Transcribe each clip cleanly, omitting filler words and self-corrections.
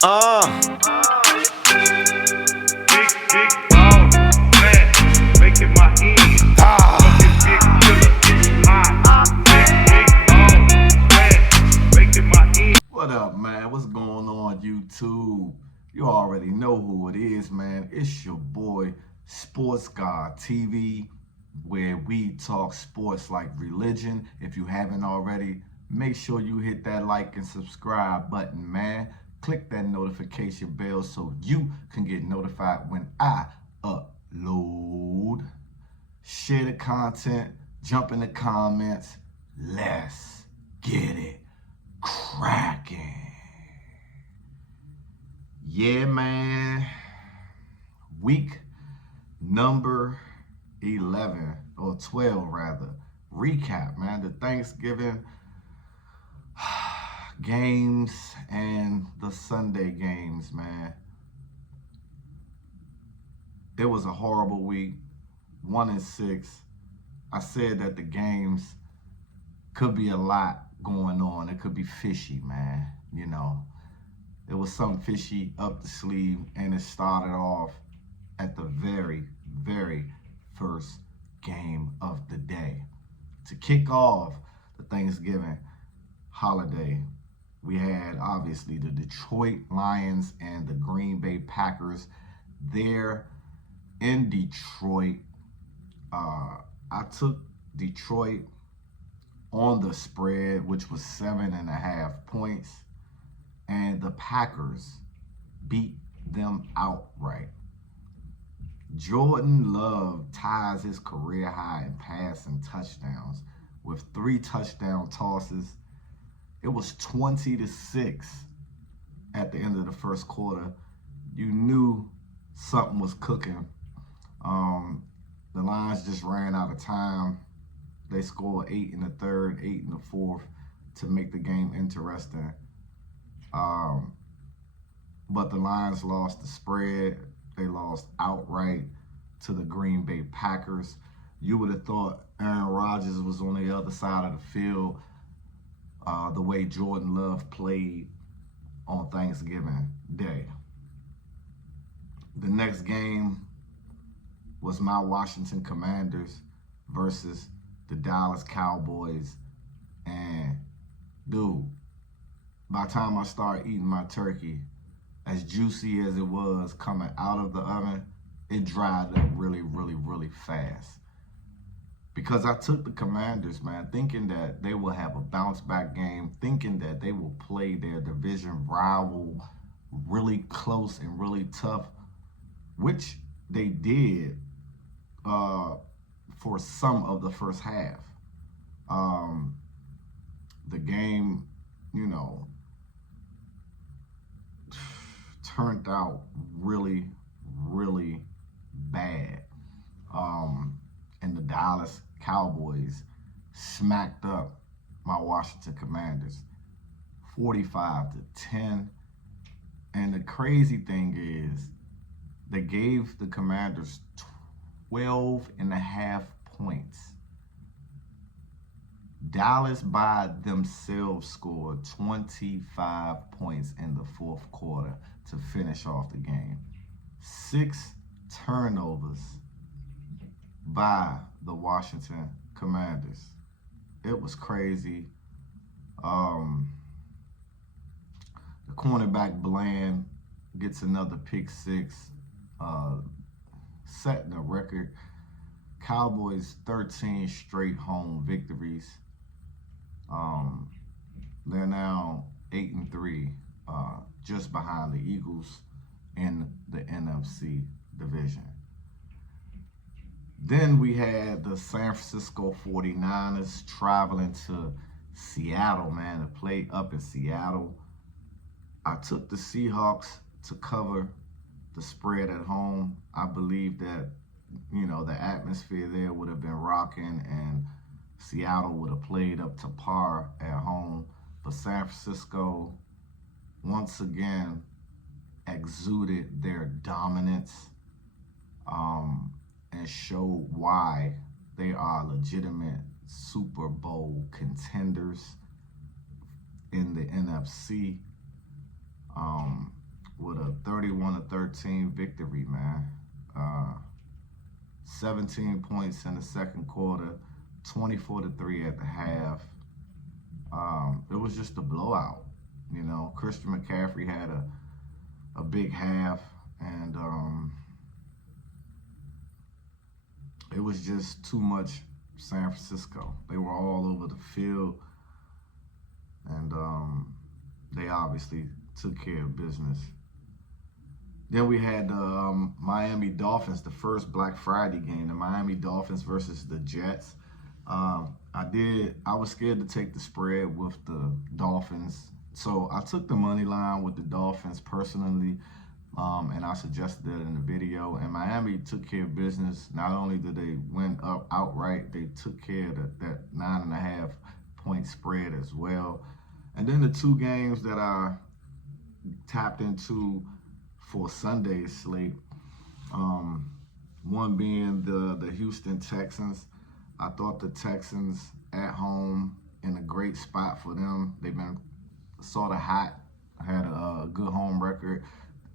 Uh, Big ball, flat, making my ends. Fucking big killer, hot. Big ball, flat, making my ends. What up, man? What's going on, YouTube? You already know who it is, man. It's your boy, Sports God TV, where we talk sports like religion. If you haven't already, make sure you hit that like and subscribe button, man. Click that notification bell so you can get notified when I upload. Share the content, jump in the comments. Let's get it cracking. Yeah, man. Week number 11 or 12 rather. Recap, man. The Thanksgiving games and the Sunday games, man. It was a horrible week. 1-6. I said that the games could be a lot going on. It could be fishy, man. You know, there was something fishy up the sleeve, and it started off at the very first game of the day. To kick off the Thanksgiving holiday, we had obviously the Detroit Lions and the Green Bay Packers there in Detroit. I took Detroit on the spread, which was 7.5 points, and the Packers beat them outright. Jordan Love ties his career high in passing touchdowns with 3 touchdown tosses. It was 20-6 at the end of the first quarter. You knew something was cooking. The Lions just ran out of time. They scored 8 in the third, 8 in the fourth to make the game interesting. But the Lions lost the spread. They lost outright to the Green Bay Packers. You would have thought Aaron Rodgers was on the other side of the field, the way Jordan Love played on Thanksgiving Day. The next game was my Washington Commanders versus the Dallas Cowboys. And dude, by the time I started eating my turkey, as juicy as it was coming out of the oven, it dried up really fast. Because I took the Commanders, man, thinking that they will have a bounce back game, thinking that they will play their division rival really close and really tough, which they did for some of the first half. The game, you know, turned out really bad. And the Dallas Cowboys smacked up my Washington Commanders 45-10. And the crazy thing is, they gave the Commanders 12.5 points. Dallas by themselves scored 25 points in the fourth quarter to finish off the game. 6 turnovers by the Washington Commanders. It was crazy. The cornerback Bland gets another pick 6, setting a record. Cowboys 13 straight home victories. They're now 8-3, just behind the Eagles in the NFC division. Then we had the San Francisco 49ers traveling to Seattle, man, to play up in Seattle. I took the Seahawks to cover the spread at home. I believe that, you know, the atmosphere there would have been rocking and Seattle would have played up to par at home. But San Francisco, once again, exuded their dominance and showed why they are legitimate Super Bowl contenders in the NFC. with a 31-13 victory, man. 17 points in the second quarter, 24-3 at the half. It was just a blowout. You know, Christian McCaffrey had a big half, and it was just too much San Francisco. They were all over the field, and they obviously took care of business. Then we had the Miami Dolphins, the first Black Friday game, the Miami Dolphins versus the Jets. I was scared to take the spread with the Dolphins, so I took the money line with the Dolphins personally, and I suggested that in the video. And Miami took care of business. Not only did they win up outright, they took care of that 9.5 point spread as well. And then the two games that I tapped into for Sunday's slate, one being the Houston Texans. I thought the Texans at home in a great spot for them. They've been sort of hot, had a good home record.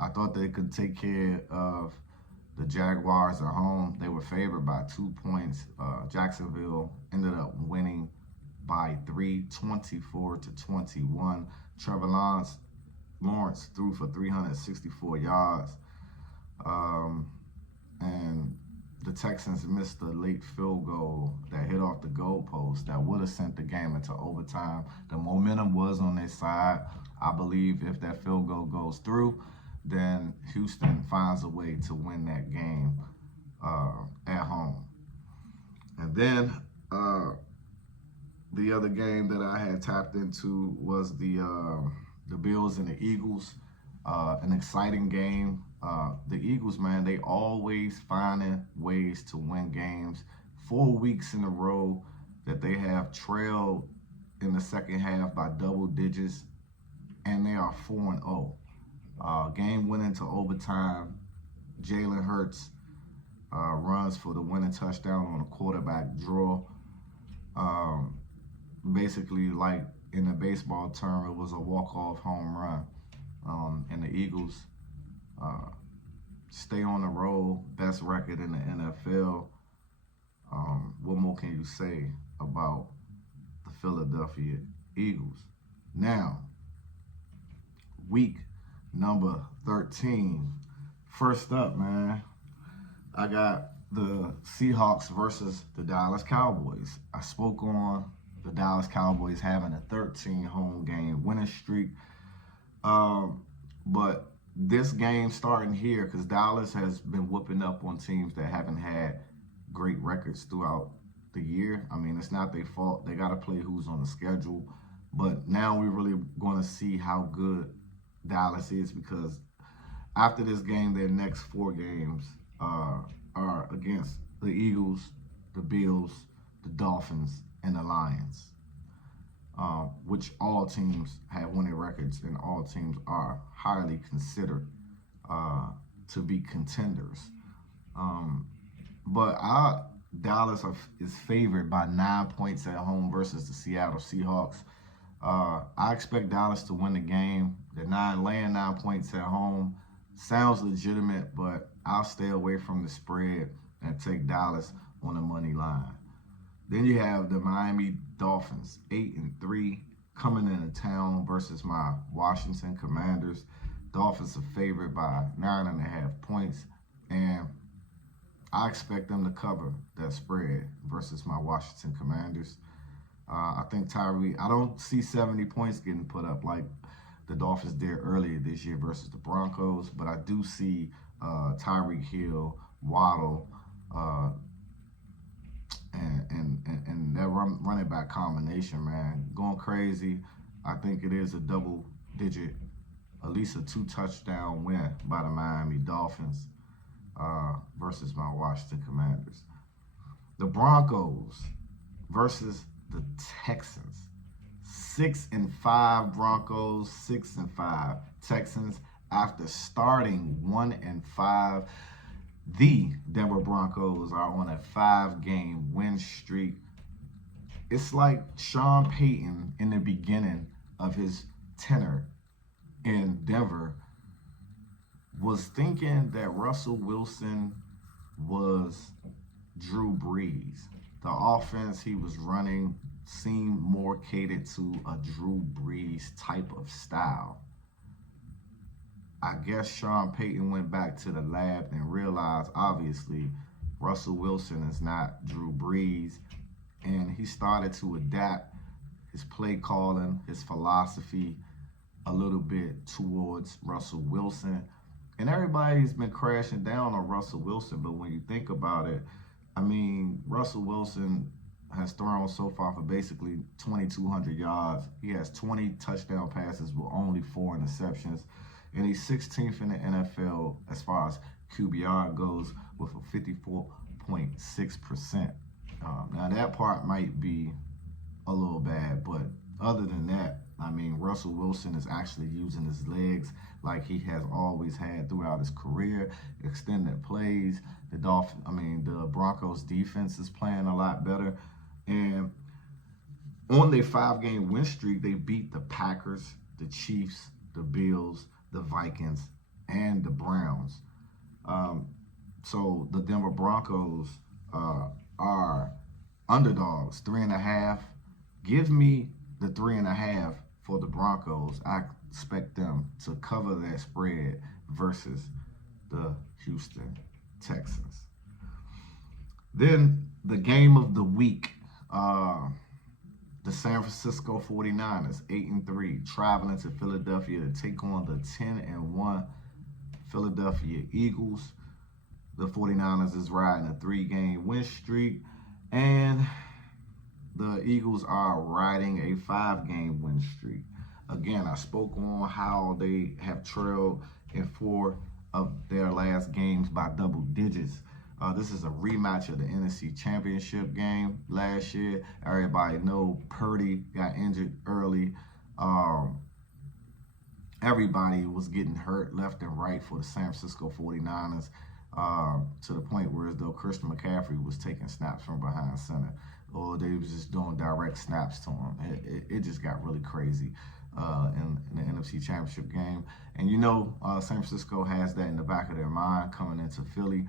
I thought they could take care of the Jaguars at home. They were favored by 2 points. Jacksonville ended up winning by 3, 24-21. Trevor Lawrence threw for 364 yards. And the Texans missed a late field goal that hit off the goalpost that would have sent the game into overtime. The momentum was on their side. I believe if that field goal goes through, then Houston finds a way to win that game at home. And then the other game that I had tapped into was the Bills and the Eagles. An exciting game. The Eagles, man, they always finding ways to win games. 4 weeks in a row that they have trailed in the second half by double digits, and they are 4-0. Game went into overtime. Jalen Hurts runs for the winning touchdown on a quarterback draw. Basically, like in the baseball term, it was a walk-off home run. And the Eagles stay on the roll, best record in the NFL. What more can you say about the Philadelphia Eagles? Now, week number 13. First up, man, I got the Seahawks versus the Dallas Cowboys. I spoke on the Dallas Cowboys having a 13 home game winning streak. But this game starting here, because Dallas has been whooping up on teams that haven't had great records throughout the year. I mean, it's not their fault. They got to play who's on the schedule. But now we're really going to see how good Dallas is, because after this game, their next 4 games are against the Eagles, the Bills, the Dolphins, and the Lions, which all teams have winning records, and all teams are highly considered to be contenders. But Dallas is favored by 9 points at home versus the Seattle Seahawks. I expect Dallas to win the game. Laying 9 points at home sounds legitimate, but I'll stay away from the spread and take Dallas on the money line. Then you have the Miami Dolphins, 8-3, coming into town versus my Washington Commanders. Dolphins are favored by 9.5 points, and I expect them to cover that spread versus my Washington Commanders. I think I don't see 70 points getting put up like the Dolphins did earlier this year versus the Broncos, but I do see Tyreek Hill, Waddle, and that running back combination, man, going crazy. I think it is a double-digit, at least a 2-touchdown win by the Miami Dolphins versus my Washington Commanders. The Broncos versus the Texans. 6-5 Broncos, 6-5 Texans. After starting 1-5, the Denver Broncos are on a 5-game win streak. It's like Sean Payton in the beginning of his tenure in Denver was thinking that Russell Wilson was Drew Brees. The offense he was running seemed more catered to a Drew Brees type of style. I guess Sean Payton went back to the lab and realized, obviously, Russell Wilson is not Drew Brees, and he started to adapt his play calling, his philosophy a little bit towards Russell Wilson. And everybody's been crashing down on Russell Wilson, but when you think about it, I mean, Russell Wilson has thrown so far for basically 2,200 yards. He has 20 touchdown passes with only 4 interceptions. And he's 16th in the NFL as far as QBR goes with a 54.6%. Now, that part might be a little bad, but other than that, I mean, Russell Wilson is actually using his legs like he has always had throughout his career, extended plays. The Broncos defense is playing a lot better. And on their 5-game win streak, they beat the Packers, the Chiefs, the Bills, the Vikings, and the Browns. So the Denver Broncos are underdogs, 3.5. Give me the 3.5 for the Broncos. I expect them to cover that spread versus the Houston Texans. Then the game of the week, the San Francisco 49ers, 8-3, traveling to Philadelphia to take on the 10-1 Philadelphia Eagles. The 49ers is riding a 3-game win streak, and the Eagles are riding a 5-game win streak. Again, I spoke on how they have trailed in 4 of their last games by double digits. This is a rematch of the NFC Championship game last year. Everybody know Purdy got injured early. Everybody was getting hurt left and right for the San Francisco 49ers to the point where as though Christian McCaffrey was taking snaps from behind center, or they was just doing direct snaps to him. It just got really crazy in the NFC Championship game. And you know, San Francisco has that in the back of their mind coming into Philly.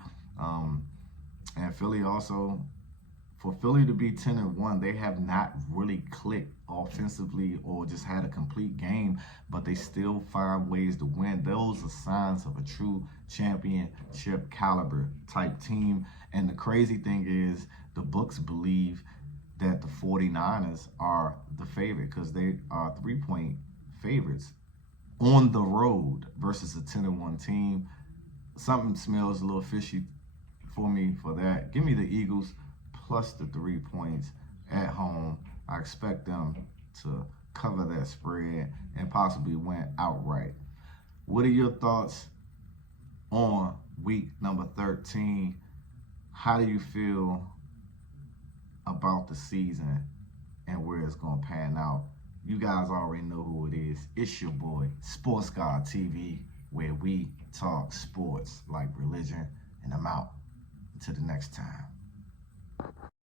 And Philly also, for Philly to be 10-1, they have not really clicked offensively or just had a complete game, but they still find ways to win. Those are signs of a true championship caliber type team. And the crazy thing is, the books believe that the 49ers are the favorite because they are 3-point favorites on the road versus a 10-1 team. Something smells a little fishy for me for that. Give me the Eagles plus the 3 points at home. I expect them to cover that spread and possibly win outright. What are your thoughts on week number 13? How do you feel about the season and where it's going to pan out? You guys already know who it is. It's your boy, Sports God TV, where we talk sports like religion. And I'm out. Until the next time.